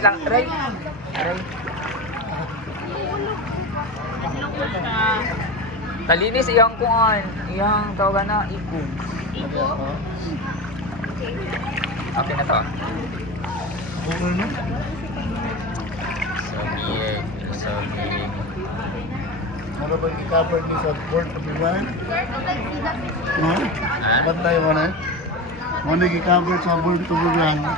Wait lang, Ray. Ray. Talinis iyang kuan. Iyang tawagan na ikog. Okay na to. Okay na. So big. Ano ba i-cover niyo sa board of the line? Ha? Ha? Bantay ko na. Ano i-cover sa board of the line?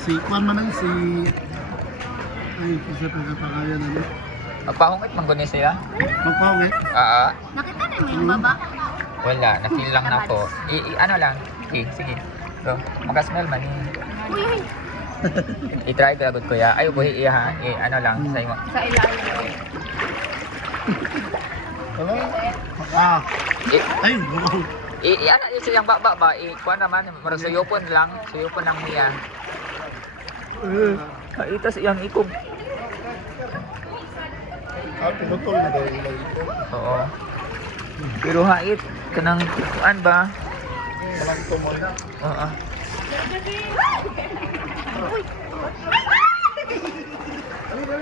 Si Kwan man si... Ay, kasi pagkapakayan na. Magpahungit mangguni sila? Magpawit? Nakita na mo yung baba? Wala, na-feel lang na po. Ano lang? Okay, sige. Bro, mag-smell man. Uy, uy. I-try ko agad kuya. Ay, buhi iya ha. Ano lang, sa imo. Sa ilalim. Hello? Ah! Ay, wow! Ano yung siyang baba ba? Kuha naman, marang suyupon lang. Suyupon lang niya. Kaitas iyang ikog. Ah, pinutol na daw yung ito. Oo. Pero hait, kanang kuan ba? Walang tumoy. Oo.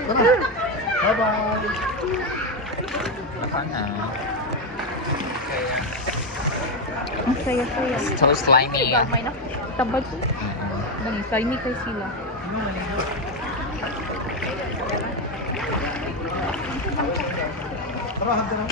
Tara! Bye-bye! Baka na. Ang saya-saya. So slimy. May na. Tabad ko. Nang slimy kay sila. Tara, handa na.